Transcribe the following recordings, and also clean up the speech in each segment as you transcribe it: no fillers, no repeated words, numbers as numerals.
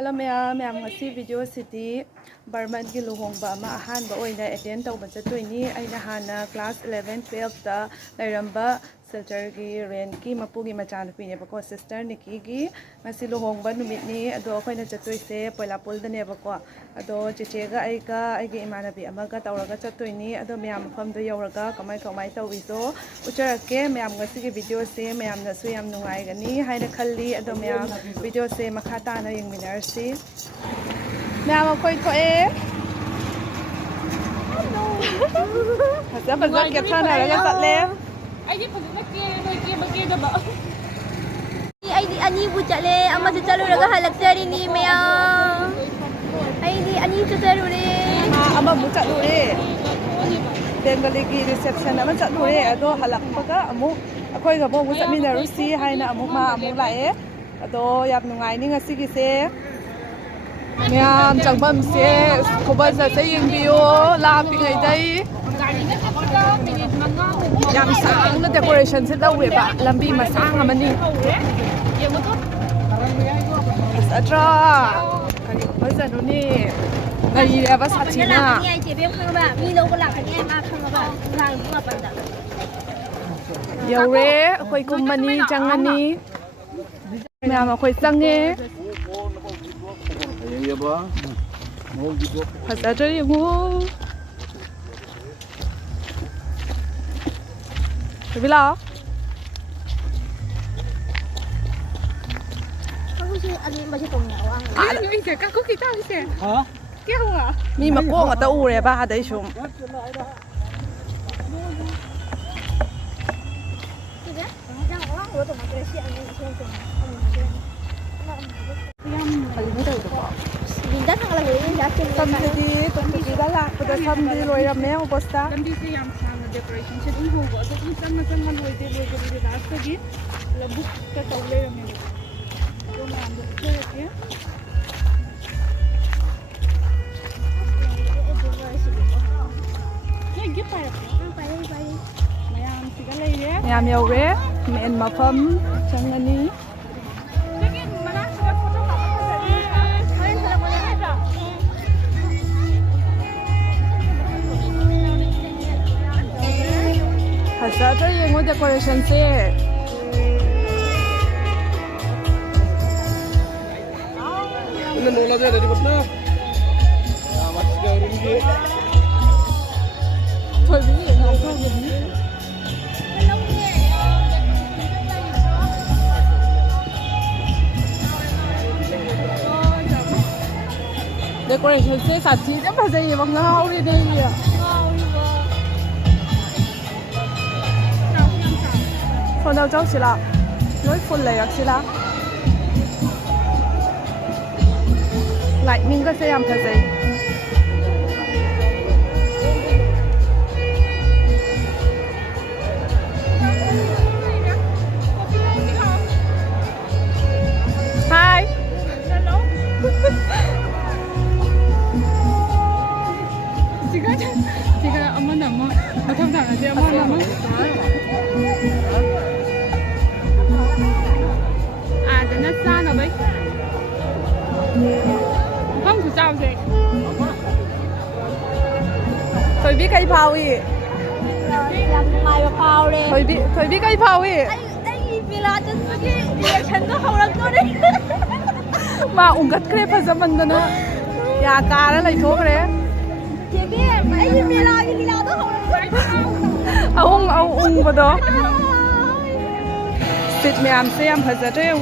Hello ma'am ngasi video city Barman gi luhongba ma ahanba oina attend tawba chattoini aina hana class 11 12 ta lairamba Silchar gi rent ki mapugi machanupi ne bako sister Nikki gi ngasi luhongba numit ni ado akoina chattoise Poilapul da ne bako ado cheche ga aigi imanabi amaga tawraga chattoini ado ma'am mafam do yauraga kamai tawiso ucharake ma'am ngasi gi video se ma'am na su yam nungai gani haina khalli ado ma'am video se makhata na yengminarsi ma'am akoi thoe Hazza ke thana raga tatle Ay di pag ba? Ay di ani bu chatle amma se chalu raga halaktari ni maya. Ay di ani se chalu re. Amma bu chalu re. Bengali gi reception amma chalu re ado halak paga amu akoi ga bo bu chatminarusi haina amu ma amu lae ado yap nungai ni ngasi gi se Ma'am changbam se khobal sa se yengbiyo la pi ngai dai Yam sang na decoration se dawe ba lambi masang amani Asatra kali bazanu ni ngai ya ba sachina Ni ai che bem khang ba mi lo ko la kan ai ma khang ba rang ma pan da Yaure akoi kummani changani Ma'am akoi change Hazza yengu Bila Aku sih ani masih tong nyawa. Ini bisa kan kok kita bisa. Hah? Kaya nga. Mi makko nga ta ure ba dai shum Tidak? Yang orang gua tuh makanya sih ani sih tuh. Minta nang lagu ini yakin Samdi da la pada samdi loira me obosta Kandi se yang sana decoration se dum ho go. Dum sama loide di last gi. La book ka tawle me. To na ando ke ke. Ye gi pa ya. Mayam sigalai re. Ma'am yaure men mafam changani Lagi mana suat foto ka. Kalian salah boleh ada. Hazza yengu decoration se Ini nolak dia dari mana? Ya, masih jauh ini. Thôi ví dụ nó không được như Decoration se sachi chắc phải dây bằng ngao đi đây à Phần đầu trong xí là Nói phần lệ xí là Lại mình có sẽ làm thật dây Hi. Jika aman nama, macam tak ada aman nama. Ada nasi na bay. Không có sao gì. Thôi biết cây phao ý Yang mai ba pao le. Thôi biết cây phao ý Ay bila chân cái reaction nó không được đâu đấy. Mà ungkat kre pa zaman na Ya kara lai thok re Chị biết ay bila nó không được. Ung ba do Sit ma'am se am hazza re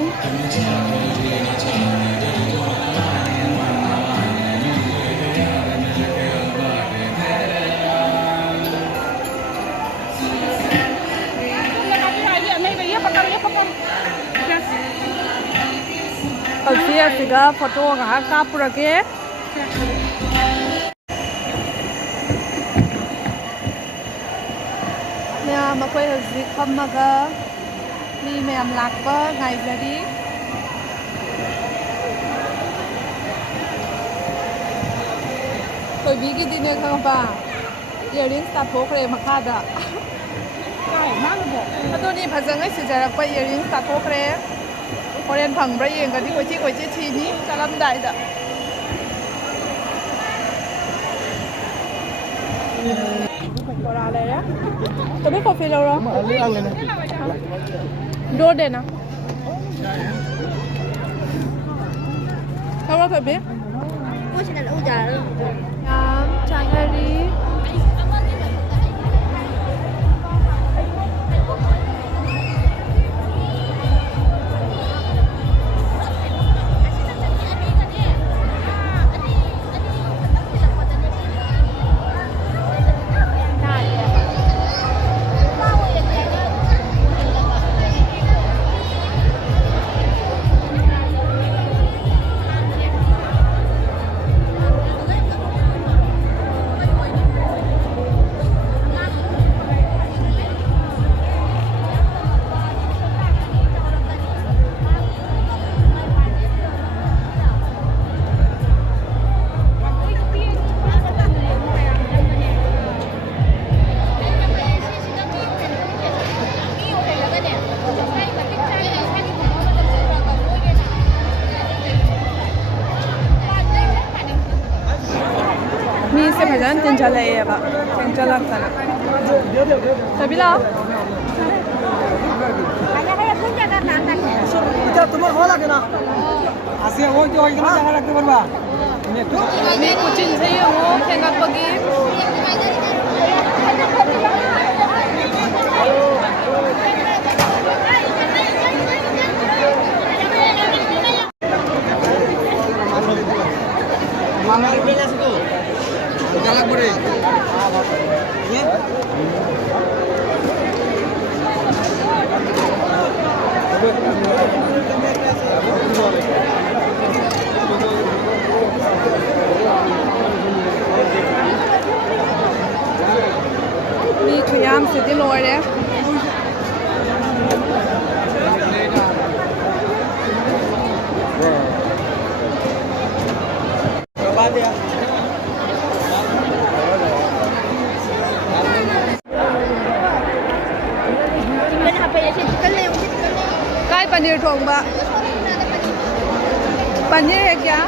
Alfia figa photo ga ka pura ke Ma'am akoi hazik pamaga mi ma'am lakpa ngai jari Thôi bi ki dine ka ba Earrings ta thokre makhada Kau mana bo? Adoni phajang ai sijarak pa earrings ta thokre ꯍꯣꯔꯦꯟ ꯐꯪꯕ꯭ꯔꯥ ꯌꯦꯡꯒꯗꯤ ꯀꯣꯏꯆꯤ ꯊꯤꯅꯤ ꯆꯠꯂꯝꯗꯥꯏꯗ ꯕꯣꯔꯥ ꯂꯩꯔꯦ ꯇꯕꯤ coffee ꯂꯧꯔꯣ ꯗꯣꯔꯗꯦꯅ ꯂꯧꯔꯣ ꯇꯕꯤ ꯄꯣꯠꯁꯤꯅ ꯂꯧꯖꯥꯔꯣ ꯌꯥꯝ ꯆꯥꯅꯔꯤ ꯃꯤꯁꯦ ꯐꯖꯅ ꯇꯤꯟꯖꯜꯂꯛꯑꯦꯕ ꯊꯦꯡꯖꯜꯂꯛꯇꯅ ꯇꯕꯤ ꯂꯥꯛꯑꯣ ꯃꯤ ꯀꯨꯆꯤꯟꯁꯦ ꯌꯦꯡꯉꯣ ꯊꯦꯡꯉꯛꯄꯒꯤ ꯃꯤ ꯈꯨꯌꯥꯝꯁꯤꯗꯤ ꯂꯣꯏꯔꯦ काय पनीर ठोंबा पनीर है क्या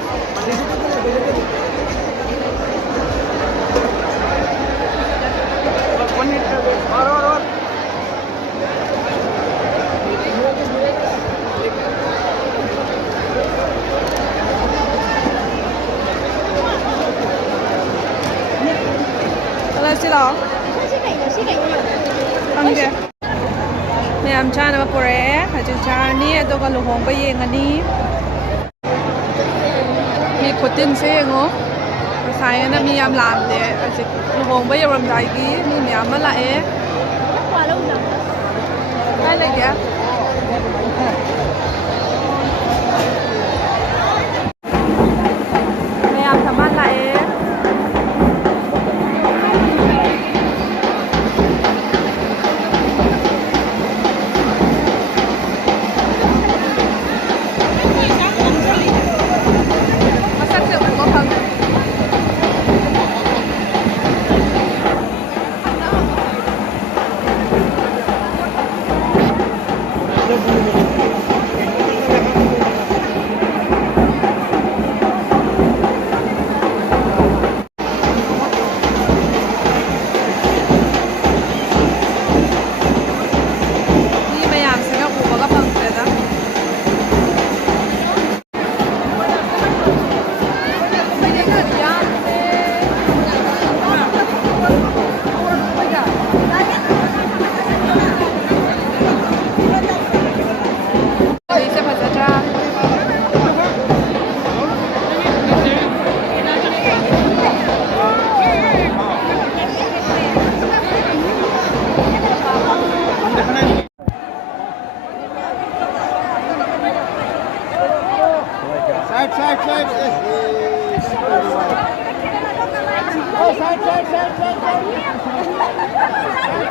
Sila Angge Mayam chana pore hajin chani aduga luhongba yengani mi khutin se yengo sayana mi yam lamde ajik luhongba yaramdai gi mi miyam ma lae kai lage mayam thaman lae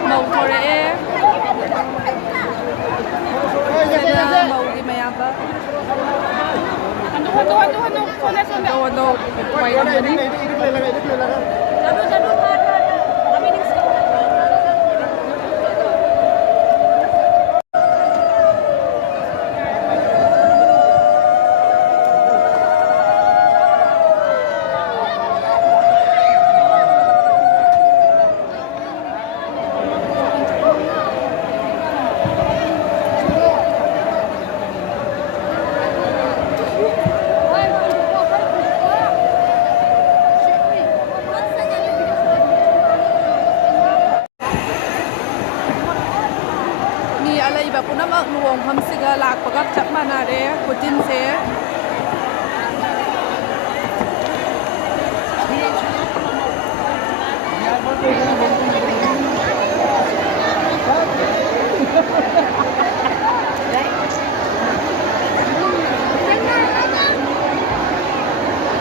Màu thôi đấy màu đi mày ăn bơ Ano quay lên đi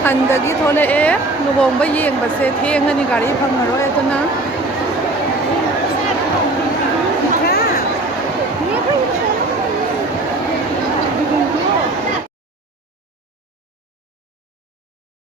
ꯍꯟꯗꯒꯤ ꯊꯣꯛꯂꯛꯑꯦ ꯂꯨꯍꯣꯡꯕ ꯌꯦꯡꯕꯁꯦ ꯊꯦꯡꯉꯅꯤ ꯒꯥꯔꯤ ꯐꯪꯉꯔꯣꯏ ꯑꯗꯨꯅ